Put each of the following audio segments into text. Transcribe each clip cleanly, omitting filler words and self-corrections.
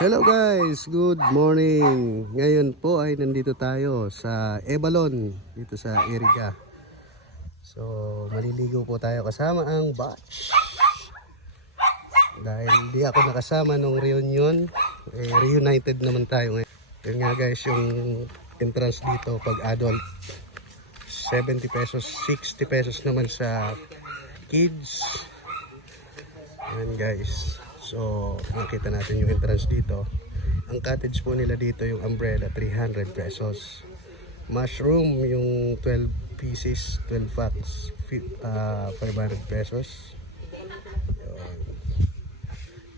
Hello guys, good morning. Ngayon po ay nandito tayo sa Ebalon, dito sa Iriga. So, maliligo po tayo kasama ang batch. Dahil di ako nakasama nung reunion, reunited naman tayo ngayon. Yun nga guys, yung entrance dito pag adult, 70 pesos, 60 pesos naman sa kids. Ayan guys. So, makita natin yung entrance dito. Ang cottage po nila dito, yung umbrella, 300 pesos. Mushroom, yung 12 pieces, 12 packs, 500 pesos. Yun.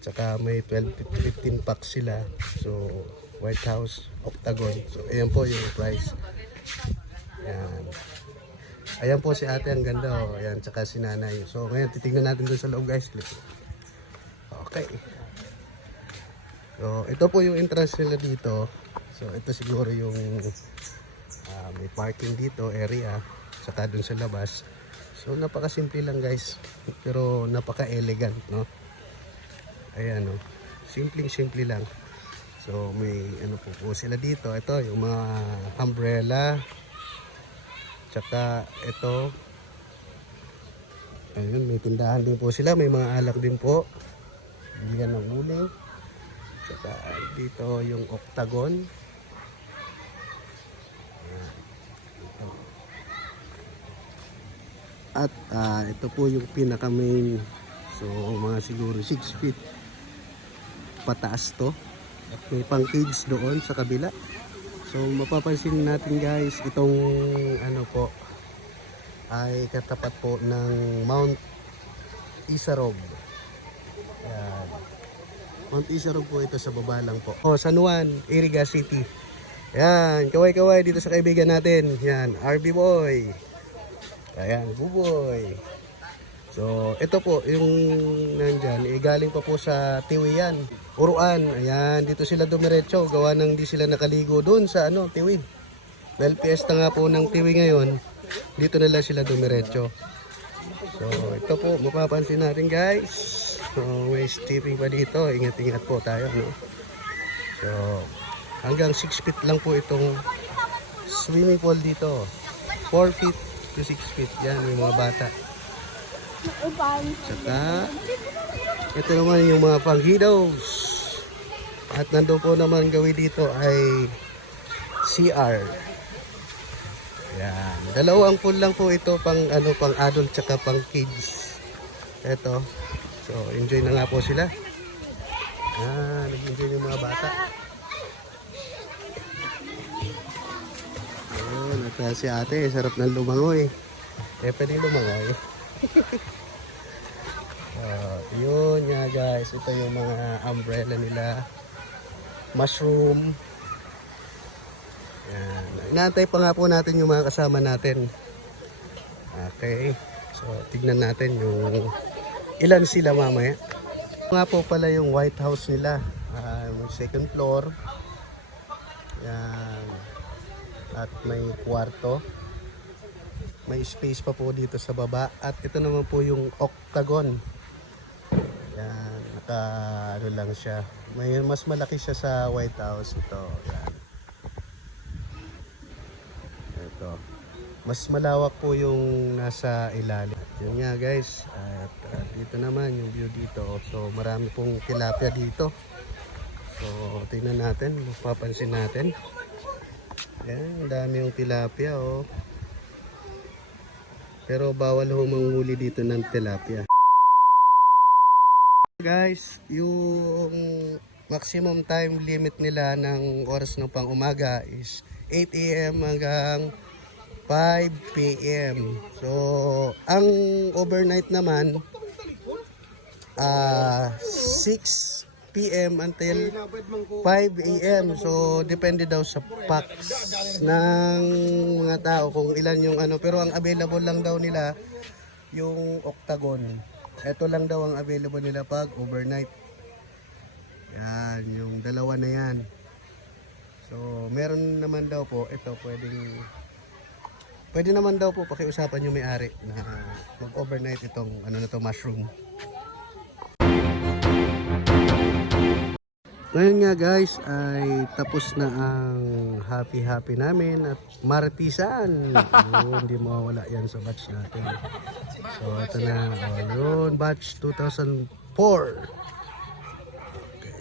Tsaka may 12 to 15 packs sila. So, White House, Octagon. So, ayan po yung price. Ayan. Ayan po si ate, ang ganda. Oh. Ayan, tsaka si nanay. So, ngayon, titignan natin doon sa loob guys. Okay. So, ito po yung entrance nila dito. So, ito siguro yung may parking dito, area. Saka dun sa labas. So, napakasimple lang guys. Pero napaka-elegant, no? Ayan, no? Simpleng-simple lang. So, may ano po sila dito. Ito, yung mga umbrella. Tsaka, ito. Ayun, may tindahan din po sila. May mga alak din po. Bigyan ng uling. Saka dito yung Octagon. At ito po yung pinaka main. So mga siguro 6 feet pataas to. At may pang kids doon sa kabila. So mapapansin natin guys, itong ano po ay katapat po ng Mount Isarog. Yan. Mount Isarog po ito, sa baba lang po. Oh, San Juan, Iriga City. Yan, kaway-kaway dito sa kaibigan natin. Yan, RB Boy. Ayan, Buboy. So, ito po yung nandyan, galing pa po sa Tiwi yan. Uruan, ayan, dito sila dumiretso. Gawa nang di sila nakaligo doon sa Tiwi. Dahil piyesta nga po ng Tiwi ngayon, dito na lang sila dumiretso. So, ito po, mapapansin natin guys. So, may stepping pa dito. Ingat-ingat po tayo, no? So, hanggang 6 feet lang po itong swimming pool dito. 4 feet to 6 feet. Yan, yung mga bata. Saka, ito naman yung mga panghidaws. At nandun po naman gawin dito ay CR. Yan. Dalawang pool lang po ito pang pang adult tsaka pang kids. Ito. So, enjoy na nga po sila. Nag-enjoy yung mga bata. Ayun, at si ate, sarap ng lumangoy. Pwede lumangoy. Yun nga guys, ito yung mga umbrella nila. Mushroom. Yan. Inaantay pa nga po natin yung mga kasama natin. Okay. So, tignan natin yung ilan sila mamaya. Nga po pala yung White House nila. Second floor. Yan. At may kwarto. May space pa po dito sa baba. At ito naman po yung Octagon. Yan. Lang siya. Mas malaki siya sa White House. Ito. Yan. Ito. Mas malawak po yung nasa ilalim. Yun nga guys. At dito naman yung view dito. So marami pong tilapia dito. So tingnan natin. Mapapansin natin. Yan. Dami yung tilapia oh. Pero bawal ho manghuli dito ng tilapia. Guys, yung maximum time limit nila ng oras ng pang umaga is 8 AM hanggang 5 PM. So, ang overnight naman 6 PM until 5 AM. So, depende daw sa packs ng mga tao kung ilan yung pero ang available lang daw nila yung Octagon. Ito lang daw ang available nila pag overnight. Yan, yung dalawa na yan. So, meron naman daw po, ito pwede naman daw po pakiusapan yung may-ari na mag-overnight itong mushroom. Ngayon nga guys ay tapos na ang happy namin at martisan. Hindi mawawala yan sa batch natin. So ito na, yun, batch 2004. Okay.